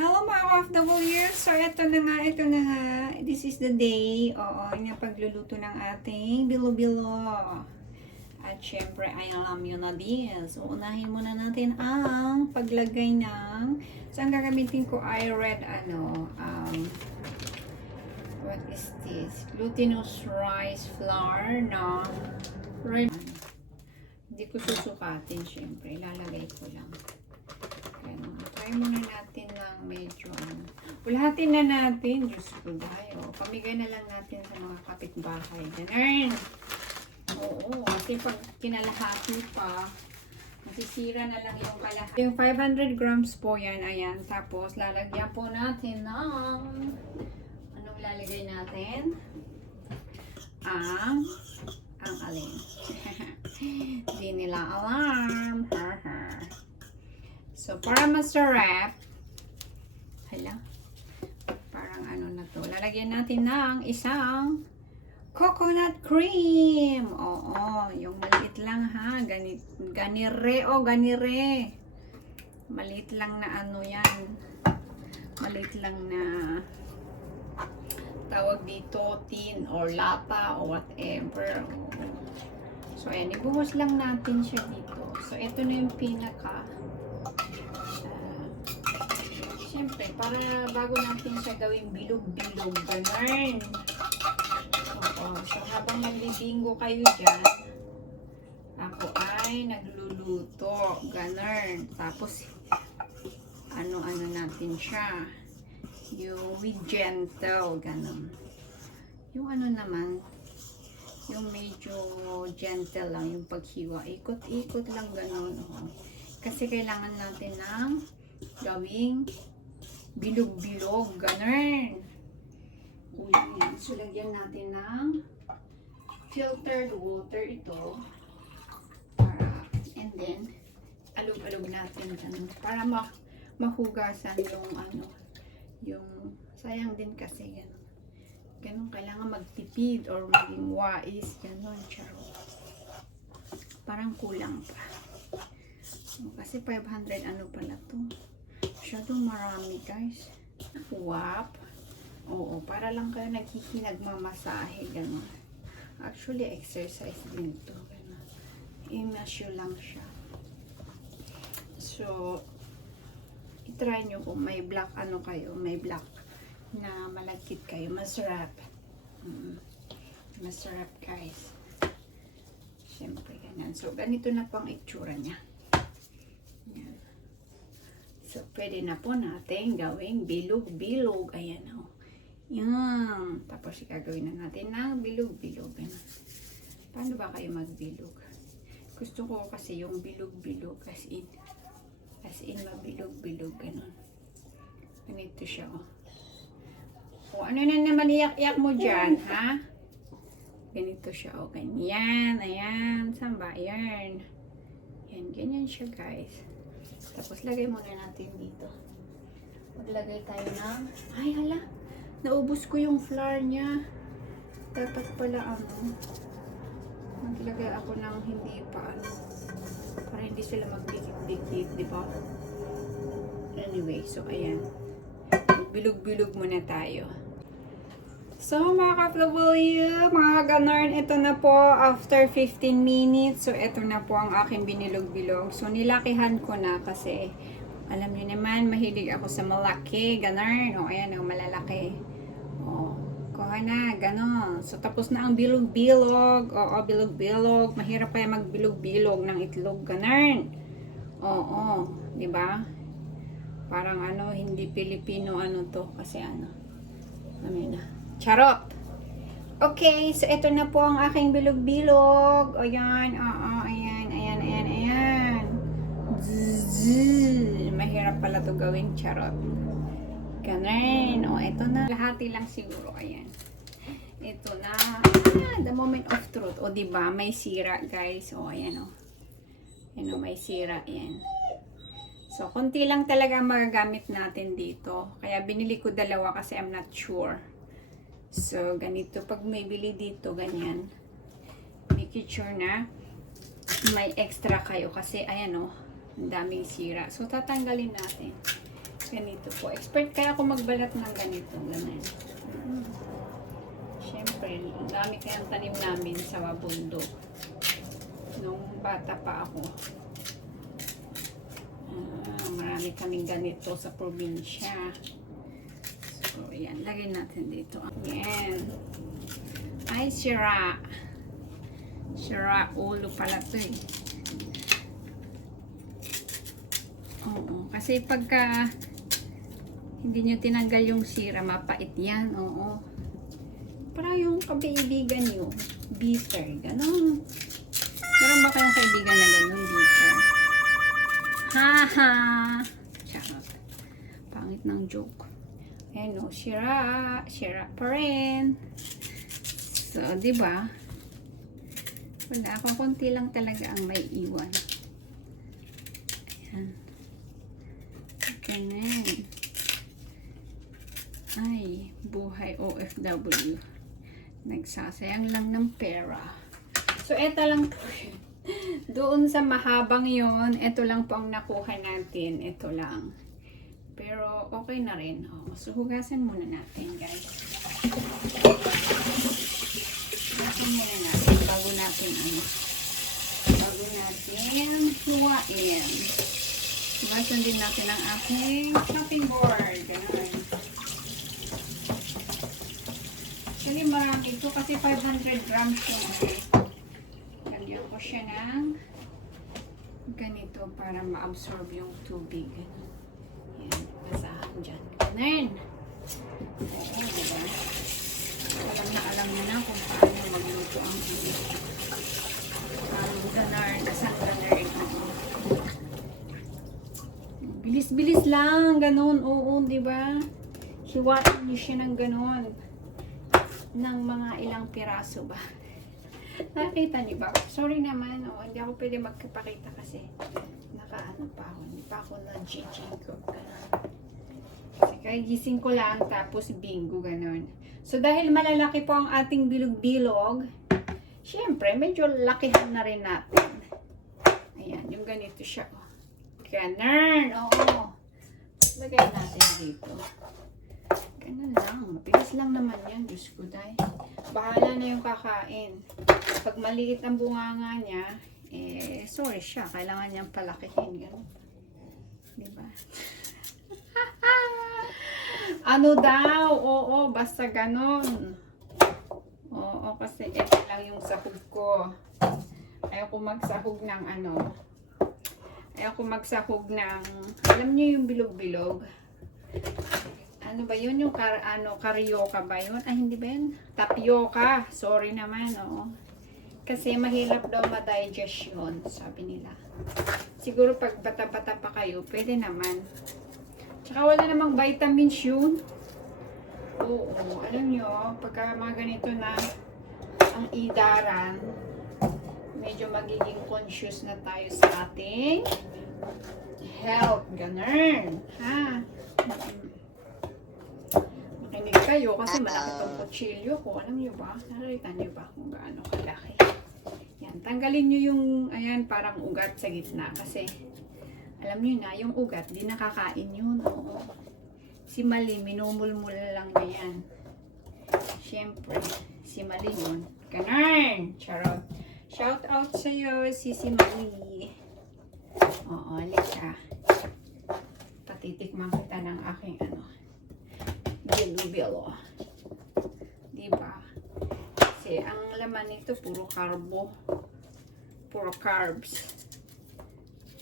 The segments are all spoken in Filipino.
Hello mga OFW! So, ito na nga. This is the day, na pagluluto ng ating bilo-bilo. At syempre, I alam yun na this. So, unahin muna natin ang paglagay ng, so, ang gagamitin ko ay red, what is this? Glutinous rice flour na red. Hindi ko susukatin, syempre. Ilalagay ko lang. Try muna natin ng medyo Ulahatin na natin. Diyos ko tayo. Pamigay na lang natin sa mga kapitbahay. Ganun. Oo. Kasi pag kinalahati pa, masisira na lang yung kalahati. Yung 500 grams po yan. Ayan. Tapos, lalagyan po natin ng anong lalagay natin? Ang alin. Di nila alam. So, para masarap, parang na to. Lalagyan natin ng isang coconut cream. Oo, yung maliit lang ha. Ganire. Maliit lang na yan. Maliit lang na tawag dito, tin or lata or whatever. So, ayan, ibuhos lang natin siya dito. So, ito na yung pinaka siyempre, para bago natin siya gawing bilog-bilog, ganun. Oo. So, habang naglibingo kayo dyan, ako ay nagluluto, ganun. Tapos, ano natin siya. Yung with gentle, ganun. Yung naman, yung medyo gentle lang, yung paghiwa. Ikot-ikot lang, ganun. Kasi kailangan natin ng gawing bilog-bilog, ganun. Uy, so lagyan natin ng filtered water ito. And then, alog-alog natin ganun. Para mahugasan yung sayang din kasi ganun. Ganun, kailangan magtipid or maging wais, ganun, charo. Parang kulang pa. So, kasi 500 pala to. Masyadong marami, guys. Wap. Oo, para lang kayo nagmamasahe, gano'n. Actually, exercise din to. Gano'n. I-measure lang siya. So, itry nyo kung may black kayo, may black na malagkit kayo. Masarap. Masarap, guys. Siyempre, ganyan. So, ganito na po ang itsura niya. Yan. So, pwede na po natin gawing bilog-bilog. Ayan o. Yan. Tapos, gagawin na natin ng bilog-bilog. Paano ba kayo magbilog? Gusto ko kasi yung bilog-bilog as in mabilog-bilog. Ganun. Ganito siya o. O, ano na naman iyak-iyak mo dyan, ha? Ganito siya o. Ganyan. Ayan. Saan ba? Ayan. Yan. Ganyan siya, guys. Tapos, lagay muna natin dito. Maglagay tayo ng, ay hala, naubos ko yung flour niya. Dapat pala maglagay ako ng hindi pa para hindi sila magdikit-dikit, di ba? Anyway, so ayan. Bilog-bilog muna tayo. So, mga ka-FW, mga ka-ganarn, ito na po after 15 minutes. So, ito na po ang aking binilog-bilog. So, nilakihan ko na kasi, alam niyo naman, mahilig ako sa malaki, ganarn. O, ayan, malalaki. O, kuha na, ganon. So, tapos na ang bilog-bilog. Oo, bilog-bilog. Mahirap pa yung magbilog-bilog ng itlog, ganarn. Oo, di ba? Parang hindi Pilipino to. Kasi amin na. Charot! Okay, so ito na po ang aking bilog-bilog. Ayan, ayan. Zzz. Mahirap pala to gawin, charot. Ganun. O, ito na. Lahati lang siguro, ayan. Ito na. The moment of truth. O, diba? May sira, guys. O, ayan, o. Ayan, o, may sira, ayan. So, konti lang talaga magagamit natin dito. Kaya binili ko dalawa kasi I'm not sure. So, ganito. Pag may bili dito, ganyan. Make sure na may extra kayo. Kasi, ayan o, ang daming sira. So, tatanggalin natin. Ganito po. Expert kaya ako magbalat ng ganito. Ganun. Siyempre, dami kayang tanim namin sa bundok. Nung bata pa ako. Marami kaming ganito sa probinsya. So, yan. Lagay natin dito. Yan. Ay, sira. Sira ulo pala ito eh. Oo. Kasi pagka hindi nyo tinanggal yung sira, mapait yan. Oo. Para yung kaibigan nyo, bitter. Ganon. Meron ba kayong kaibigan na ganon, bitter? Haha! Charot. Pangit ng joke. Ayan o, sira. Sira pa rin. So, diba? Wala. Konti lang talaga ang may iwan. Ayan. Ganun. Ay, buhay OFW. Nagsasayang lang ng pera. So, eto lang po yun. Doon sa mahabang yon, ito lang po ang nakuha natin. Ito lang. Pero, okay na rin. Oh, so, hugasan muna natin, guys. Hugasan muna natin bago natin huwain. Hugasan din natin ang ating chopping board. Ganun. Actually, marami ito kasi 500 grams yung lagyan ko siya ng ganito para ma-absorb yung tubig. Yan, basahan dyan. Ganun. Oo, diba? Alam na kung paano magluto ang ganarn, asang ganarn. Bilis-bilis lang, ganun. Oo, diba? Hiwain niyo siya ng ganun. Ng mga ilang piraso ba? Nakita niyo ba? Sorry naman, oh, hindi ako pwede magpakita kasi nakaano pa ako. Hindi pa ako na-GG ko. Kasi kagising ko lang tapos bingo, ganun. So, dahil malalaki po ang ating bilog-bilog, syempre, medyo lakihan na rin natin. Ayan, yung ganito siya. Oh. Ganun, oo. Lagay natin dito. Ganun lang. Mabilis lang naman yan. Diyos ko, dahil. Bahala na yung kakain. Pag maliit ang bunganga niya, eh, sorry siya. Kailangan niyang palakihin. Ganun. Diba? Ano daw? Oo, basta ganun. Oo, kasi ito lang yung sahog ko. Ayoko magsahog ng ano. Ayoko magsahog ng, alam niyo yung bilog-bilog? Ano ba yun? Yung karyoka ba yun? Ay, hindi ba yun? Tapioca. Sorry naman, oo. Kasi mahirap daw ma-digest yun, sabi nila. Siguro pag bata-bata pa kayo, pwede naman. Tsaka wala namang vitamins yun. Oo, alam nyo, pagka mga ganito na ang idaran, medyo magiging conscious na tayo sa ating health. Ganun. Ha? Makinig kayo kasi malaki tong kutsilyo ko. Alam nyo ba? Nakita nyo ba kung gaano kalaki? Yan. Tanggalin nyo yung, ayan, parang ugat sa gitna. Kasi, alam nyo na, yung ugat, di nakakain yun. Oo. Si Mali, minumulmul lang na yan. Siyempre, si Mali yun. Ganun! Charot. Shout out sa'yo, si Mali. Oo, lika. Patitikman kita ng aking bilo-bilo. Diba? Kasi ang laman nito, puro carbo. Puro carbs.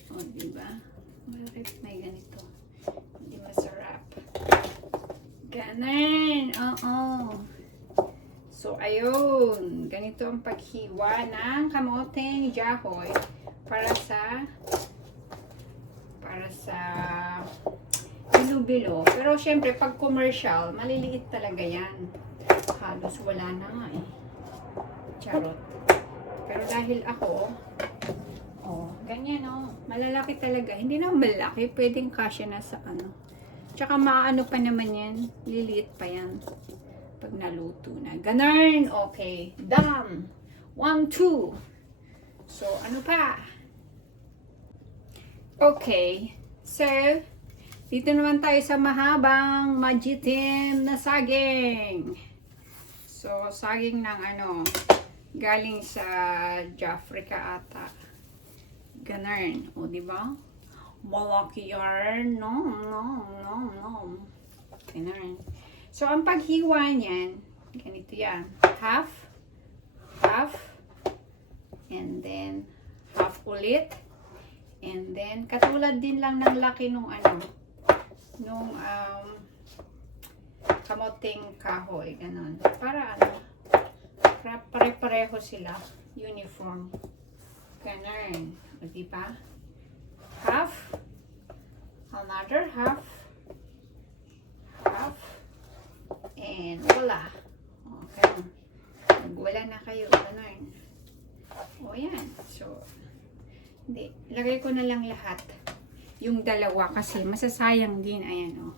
O, diba? Bakit may ganito? Hindi masarap. Ganun! Oo. So, ayun. Ganito ang paghiwa ng kamoteng jahoy para sa bilo-bilo. Pero, syempre, pag commercial, maliliit talaga yan. Halos wala na nga eh. Charot. Pero dahil ako, oh, ganyan oh. Malalaki talaga. Hindi na malaki. Pwedeng kasya na sa ano. Tsaka maano pa naman yan. Liliit pa yan. Pag naluto na. Ganun. Okay. Done. 1, 2. So, ano pa? Okay. So, Dito naman tayo sa mahabang majitim na saging. So, saging ng ano, galing sa Jafrica ata. Ganun. O, diba? Malaki yarn. No. Ganun. So, ang paghiwa niyan, ganito yan. Half, and then half ulit, and then katulad din lang ng laki nung ano, nung kamoting kahoy, ganun. Para ano, pare-pareho sila, uniform. Ganun. O, diba? Half, another half, and wala. O, ganun. Wala na kayo, ganun. O, yan. So, hindi. Lagay ko na lang lahat. Yung dalawa kasi masasayang din. Ayan, o.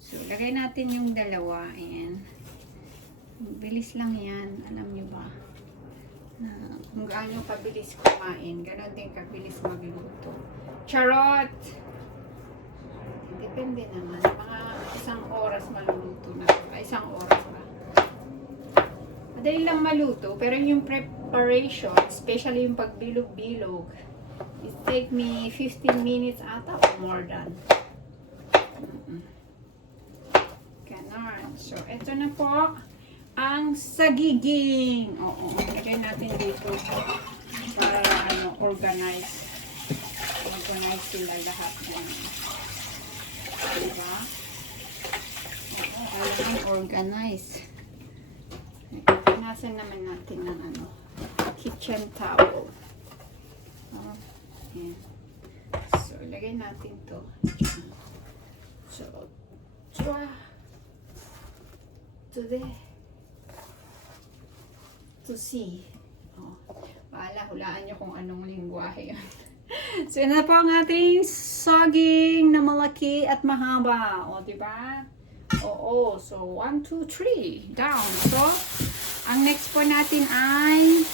So, lagay natin yung dalawa. Ayan. Bilis lang yan. Alam nyo ba? Na kung gaano kabilis kumain, ganon din kabilis magluto. Charot! Depende naman. Mga isang oras maluluto na. Isang oras ba? Madali lang maluto, pero yung preparation, especially yung pagbilog-bilog, it take me 15 minutes ata or more than. Ganon. So, ito na po ang sagiging. Oo, lagay natin dito para ano, organize. Organize sila lahat yan. Diba? Oo, alam organize. Pinasan naman natin ng ano, kitchen towel. Ayan. So, lagay natin to. So, to see. Oh, bahala, hulaan nyo kung anong lingwahe yun. So, yun na po ang ating saging na malaki at mahaba. O, diba? Oo. So, 1, 2, 3. Down. So, ang next po natin ay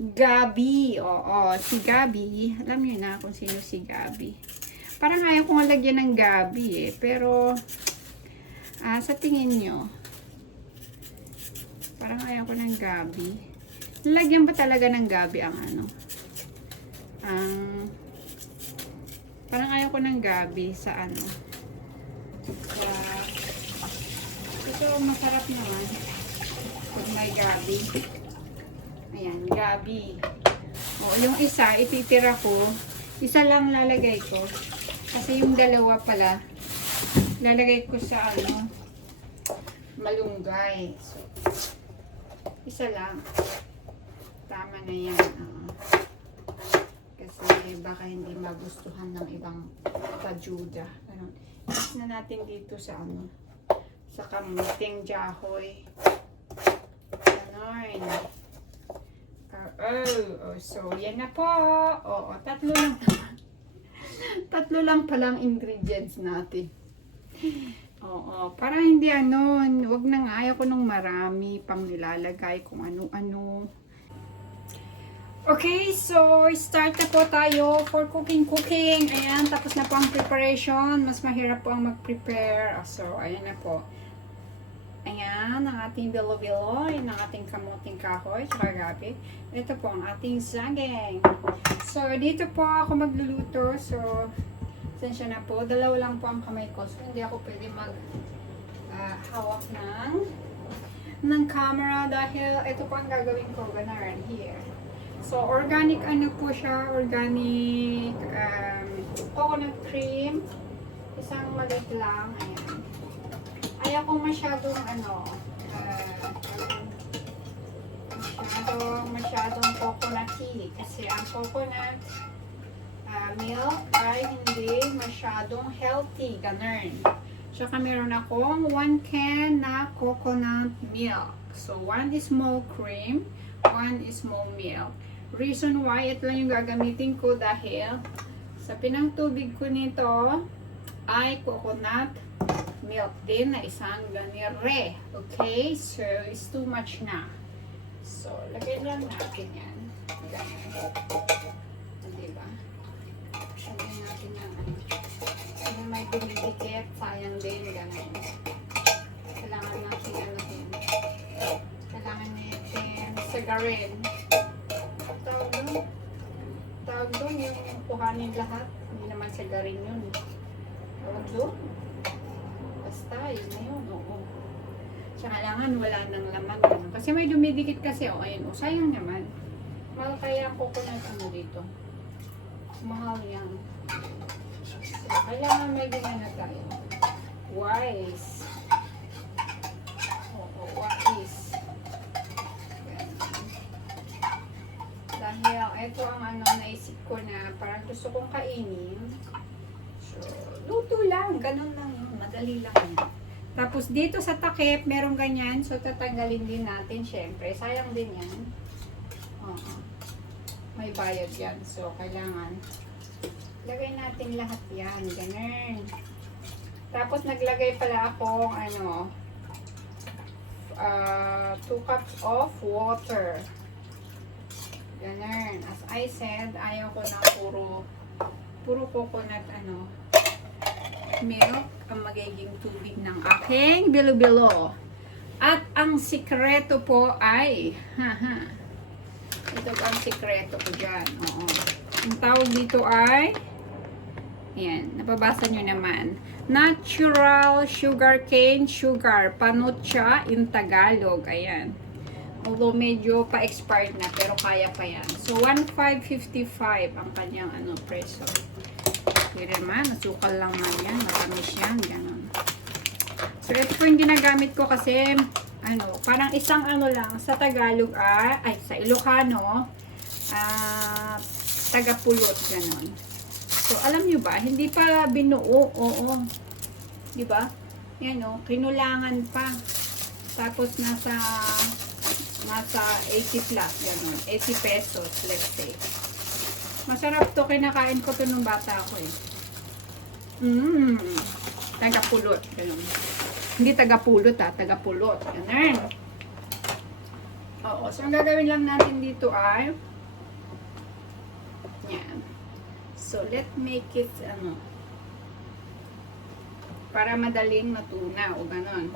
Gabi. Oo. Si Gabi. Alam niyo na kung sino si Gabi. Parang ayaw kong lagyan ng Gabi eh. Pero, sa tingin nyo, parang ayaw ko ng Gabi. Lagyan ba talaga ng Gabi ang ano? Parang ayaw ko ng Gabi sa ano. Ito masarap naman. Pag may Gabi. Ayan, Gabi. O, yung isa, ititira ko. Isa lang lalagay ko. Kasi yung dalawa pala, lalagay ko sa ano, malunggay. So, isa lang. Tama na yan. Kasi baka hindi magustuhan ng ibang pajuda. Ganun. Tapos na natin dito sa ano, sa kamuting jahoy. Ganun. So, yan na po. Oo, tatlo lang. Tatlo lang palang ingredients natin. Oo, para hindi ano, wag na nga, ayaw ko nung marami pang nilalagay kung ano-ano. Okay, so start na po tayo for cooking. Ayan, tapos na po ang preparation. Mas mahirap po ang mag-prepare. So, ayan na po. Ayan, ang ating bilo-bilo, ang ating kamuting kahoy, tsaka gabi. Ito po ang ating saging. So, dito po ako magluluto. So, sensya na po. Dalawa lang po ang kamay ko. So, hindi ako pwede hawak ng camera dahil ito po ang gagawin ko. Ganun, here. So, organic ano po siya, organic coconut cream. Isang maliit lang. Ayan. Ayaw kong masyadong masyadong coconutty. Kasi ang coconut milk ay hindi masyadong healthy. Ganun. Tsaka meron akong 1 can na coconut milk. So, 1 is small cream, 1 is small milk. Reason why ito lang yung gagamitin ko dahil sa pinang tubig ko nito ay coconut milk din na isang ganire. Okay? So, it's too much na. So, lagay lang natin yan. Ganyan. Diba? Lagay natin yan. Kung may dumidikit, sayang din, ganun. Kailangan natin ano din. Kailangan natin sagarin. Tawag doon yung kuhanin lahat. Hindi naman sagarin yun. Tawag doon. Basta, yun na yun. Oo. So, kailangan wala nang laman. Ganun. Kasi may dumidikit kasi. O, ayun. O, sayang naman. Mahal kaya ang coconut ano dito. Mahal yan. So, kailangan may gumana tayo. Wise. Oo, wise. Yan. Dahil ito ang ano naisip ko na parang gusto kong kainin. So, luto lang. Ganun lang yun. Madali lang yun. Tapos dito sa takip, merong ganyan. So, tatanggalin din natin syempre. Sayang din yan. Oo. May bayad yan. So, kailangan lagay natin lahat yan. Ganun. Tapos, naglagay pala akong 2 cups of water. Ganun. As I said, ayaw ko na puro coconut milk ang magiging tubig ng aking bilo-bilo. At ang sikreto po ay ito ang sikreto ko dyan. Oo. Ang tawag dito ay yan, napabasa nyo naman. Natural sugarcane sugar. Panucha in Tagalog. Ayan. Although medyo pa-expired na, pero kaya pa yan. So, 1,555 ang kanyang presyo. Pero naman, nasukal lang man yan. Matamis yan. Ganon. So, ito po yung ginagamit ko kasi, parang isang lang, sa Tagalog, sa Ilocano, tagapulot, ganon. So, alam nyo ba, hindi pa binuo, oo. Diba? Yan kinulangan pa. Tapos, nasa 80 plus, ganon. 80 pesos, let's say. Masarap to, kinakain ko to nung bata ako eh. Tagapulot, ganon. Hindi tagapulot tagapulot. Ganun. Oo. So, ang gagawin lang natin dito ay yan. So, let's make it para madaling matunaw. Ganon.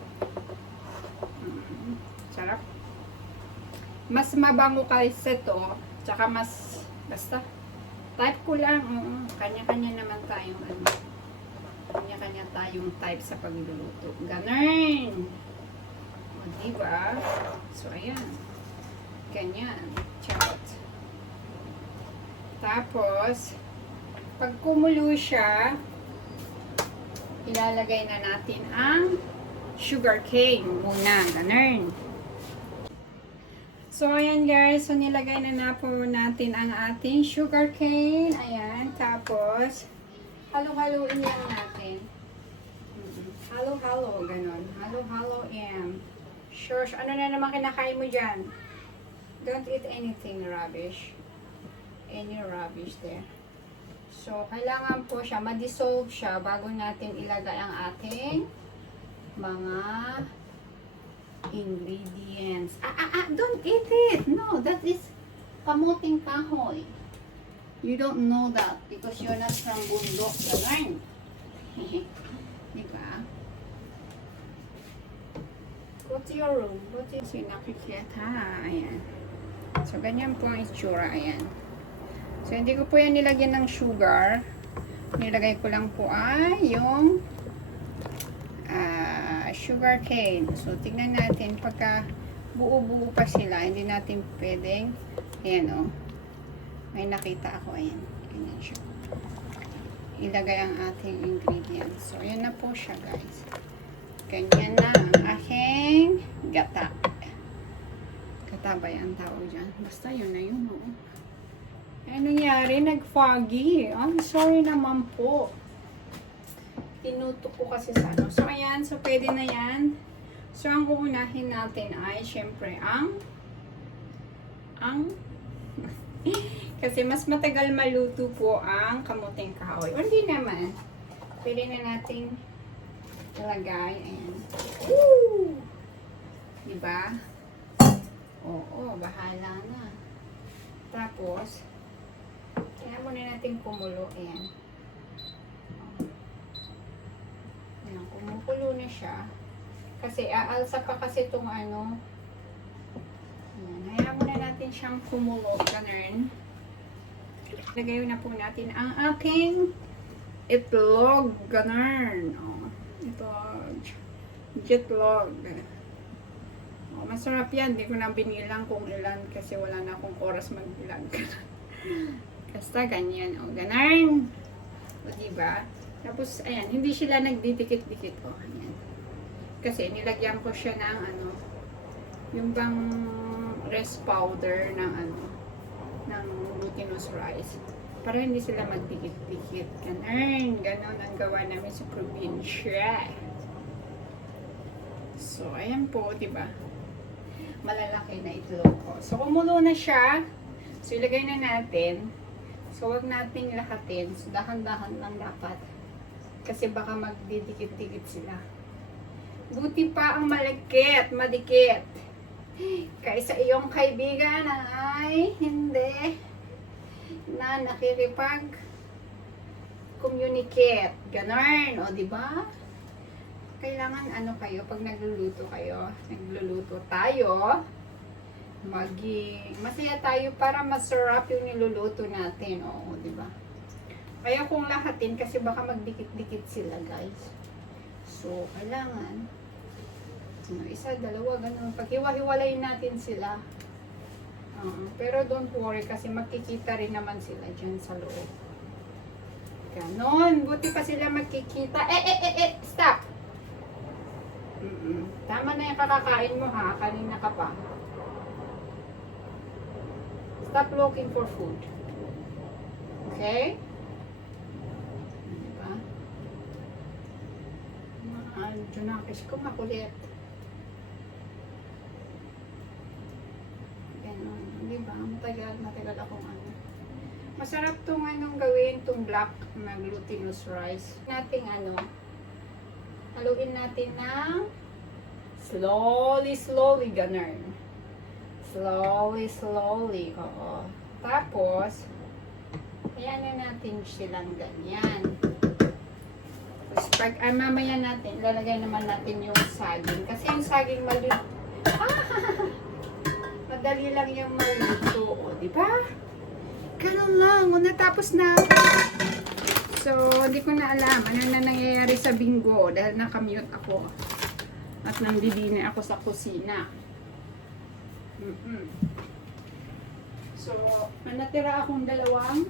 Sarap. Mas mabango kasi to. Tsaka mas, basta, type ko lang. Kanya-kanya naman tayong kanya-kanya tayong type sa pagluluto. Ganun. O, diba? So, ayan. Ganyan. Charot. Tapos, pag kumulo siya, ilalagay na natin ang sugar cane muna. Ganun. So, ayan guys. So, nilagay na po natin ang ating sugar cane. Ayan. Tapos, halo-haloin lang natin. Halo-halo, ganon. Halo-halo and sure, ano na naman kinakain mo dyan? Don't eat anything rubbish. Any rubbish there. So, kailangan po siya, ma-dissolve siya bago natin ilagay ang ating mga ingredients. Don't eat it! No, that is kamuting kahoy. You don't know that because you're not from bundok, ganon. Diba? Go to your room. Go to your nakikita. Ayan. So, ganyan po ang itsura. Ayan. So, hindi ko po yan nilagyan ng sugar. Nilagay ko lang po ay yung sugar cane. So, tignan natin pagka buo-buo pa sila. Hindi natin pwedeng ayan may nakita ako, ayan. Ganyan siya. Ilagay ang ating ingredients. So, ayan na po siya, guys. Ganyan na ang aking gata. Gata ba yan tawag dyan? Basta yun na yun, oo. Ano nangyari? Nag-foggy. I'm sorry naman po. Pinuto ko kasi sa So, ayan. So, pwede na yan. So, ang uunahin natin ay, syempre, ang kasi mas matagal maluto po ang kamuting kahoy. O hindi naman. Pwede na nating ilagay. Ayan. Woo! Diba? Oo, bahala na. Tapos, kaya muna natin kumulo. Ayan. Ayan, kumukulo na siya. Kasi aalsa pa kasi itong ano. Ayan, hayaan muna natin siyang kumulo. Ganun. Lagay na po natin ang ating itlog. Ganun. Oh, itlog. Jitlog. Oh, masarap yan. Hindi ko na binilang kung ilan kasi wala na akong oras magbilang. Basta ganyan. O, ganun. O, diba? Tapos, ayan. Hindi sila nagdidikit-dikit. O, ayan. Kasi nilagyan ko siya ng ano, yung bang rice powder ng ano, ng glutinous rice. Para hindi sila magdikit-dikit. Ganun. Ganun ang gawa namin sa probinsya. So, ayan po, diba? Malalaki na itlog ko. So, kumulo na siya. So, ilagay na natin. So, wag nating lahatin. So, dahan-dahan lang dapat. Kasi baka magdidikit-dikit sila. Buti pa ang malakit, madikit. Kaysa iyong kaibigan ay hindi na nakikipag communicate. Ganon. O, diba? Kailangan ano kayo, pag nagluluto tayo, masaya tayo para masarap yung niluluto natin. Oo, di ba? Kaya kung lahatin, kasi baka magdikit-dikit sila, guys. So, kailangan, isa, dalawa, ganun. Paghiwa-hiwalayin natin sila. Pero don't worry, kasi makikita rin naman sila dyan sa loob. Ganon. Buti pa sila makikita. Stop! Tama na yung kakakain mo, ha? Kanina ka pa. Stop looking for food. Okay? Diba? Junakis ko makulit. Ganun. Diba? Matagal akong ano. Masarap tong anong gawin, tong black na glutinous rice. Nating ano, haluin natin ng slowly, ganun. Slowly. Oo. Tapos, ayan na natin silang ganyan. Tapos, pag mamaya natin, lalagay naman natin yung saging. Kasi yung saging madali lang yung maluto. O, diba? Ganun lang. Natapos na. So, hindi ko na alam ano na nangyayari sa bingo dahil nakamute ako. At nandidine ako sa kusina. So, natira akong dalawang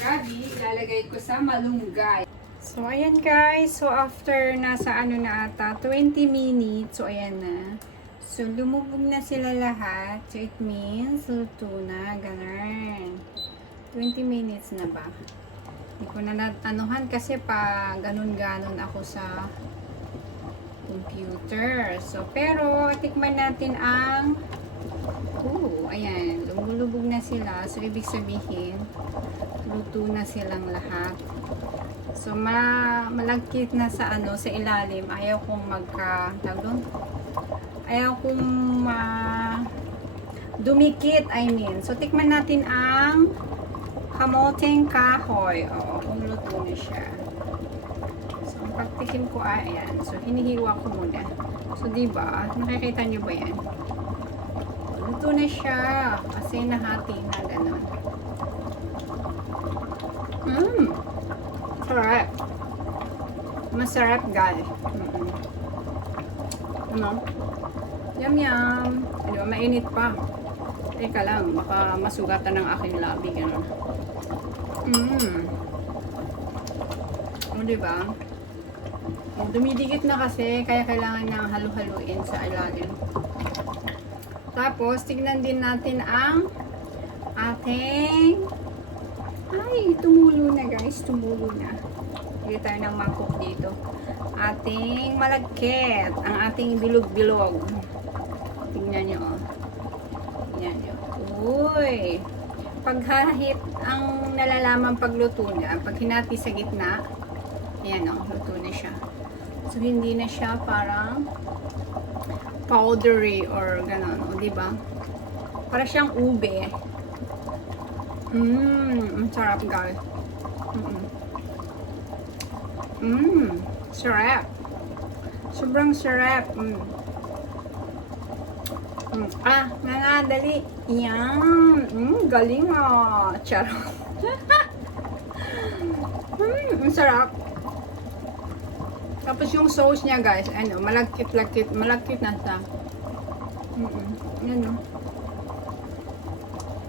gabi, ilalagay ko sa malunggay. So, ayan guys. So, after nasa ano na ata, 20 minutes. So, ayan na. So, lumubog na sila lahat. So, it means luto na. Ganun. 20 minutes na ba? Hindi ko na anuhan kasi pa ganun-ganon ako sa computer. So, pero tikman natin ang ayan, lumulubog na sila. So, ibig sabihin luto na silang lahat. So, malagkit na sa ano, sa ilalim. Ayaw kong dumikit, I mean. So, tikman natin ang kamoteng kahoy. Oo, kung luto na siya. So, ang pagtikim ko ayan. So, hinihiwa ko muna. So, diba? Nakikita niyo ba yan? Luto na siya. Kasi nahati na gano'n. Sarap. Masarap, guys. Ano? Yum. Diba, mainit pa. Teka lang, baka masugatan ng aking labi. Gano'n. O, diba? Dumidikit na kasi, kaya kailangan nang halu-haluin sa ilalim. Tapos, tignan din natin ang ating... Ay, tumulo na guys. Tumulo na. Hindi tayo ng mangkok dito. Ating malagkit. Ang ating bilog-bilog. Tingnan nyo, oh. Tingnan nyo. Uy! Paghahit ang nalalaman pagluto niya, pag hinati sa gitna, ayan o, luto na siya. So, hindi na siya parang powdery or gano'n, o diba? Para siyang ube. Ang sarap guys. Sarap. Sobrang sarap. Nga, dali. Yan. Galing ah. Charot. Ang sarap. Tapos yung sauce niya, guys, ano, malagkit na siya. Yan, no?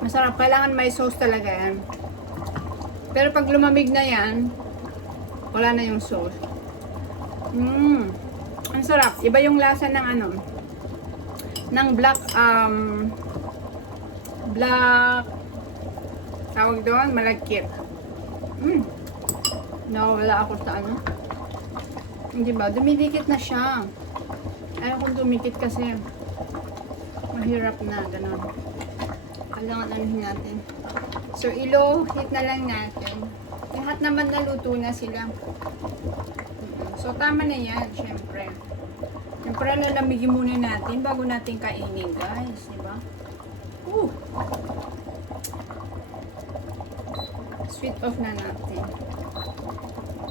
Masarap. Kailangan may sauce talaga yan. Pero pag lumamig na yan, wala na yung sauce. Ang sarap. Iba yung lasa ng ano, ng black, tawag doon, malagkit. Nawala ako sa ano. Hindi ba? Dumidikit na siya. Ayaw kong dumikit kasi mahirap na, gano'n. Kailangan anuhin natin. So, ilo, heat na lang natin. Lahat naman naluto na sila. So, tama na yan, syempre. Syempre, lalamigin muna natin bago natin kainin, guys. Diba? Sweet off na natin.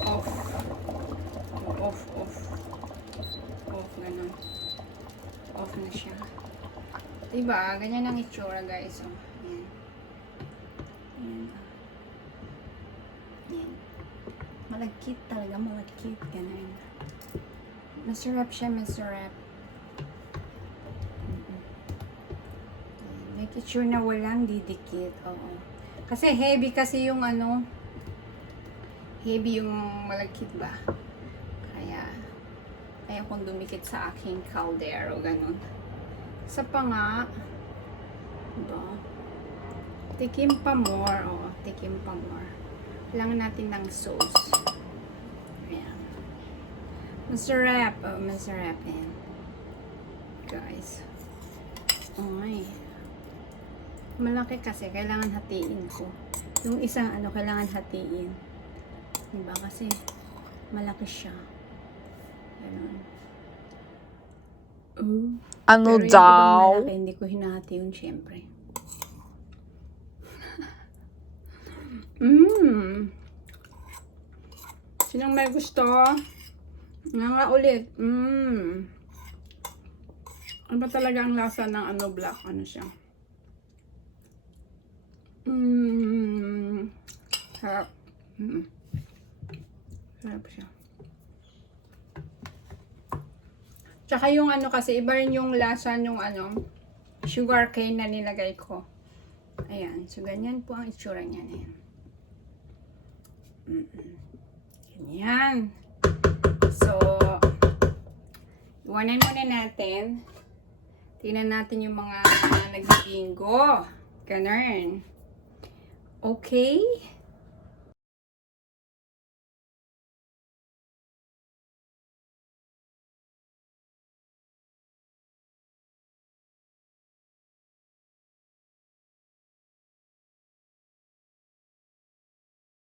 Off. Off, ganun. Off na siya. Diba? Ganyan ang itsura, guys. So, yan. Yan. Malagkit talaga, malagkit. Ganun. Masarap siya, masarap. Make it sure na walang didikit. Oo. Kasi heavy kasi yung ano, heavy yung malagkit ba? Kaya, ayaw kong dumikit sa aking caldero, ganun. Sa pa nga, diba? Tikim pa more, oo, tikim pa more. Kailangan natin ng sauce. Ayan. Masarap, oh, masarap yan. Guys. Okay. Malaki kasi, kailangan hatiin ko. Yung isang ano, kailangan hatiin. Diba? Kasi malaki siya. Ganun. Ano pero daw? Yung malaki, hindi ko hinahati yun, syempre. Sinong may gusto? Nga ulit. Ano ba talaga ang lasa ng ano, black? Ano siya? Sarap. Sarap siya. Tsaka yung ano kasi, iba rin yung lasa yung ano, sugar cane na nilagay ko. Ayan. So, ganyan po ang itsura niya. Ayan. Ganyan. So, iwanan muna natin. Tingnan natin yung mga nagbibinggo. Ganun. Okay?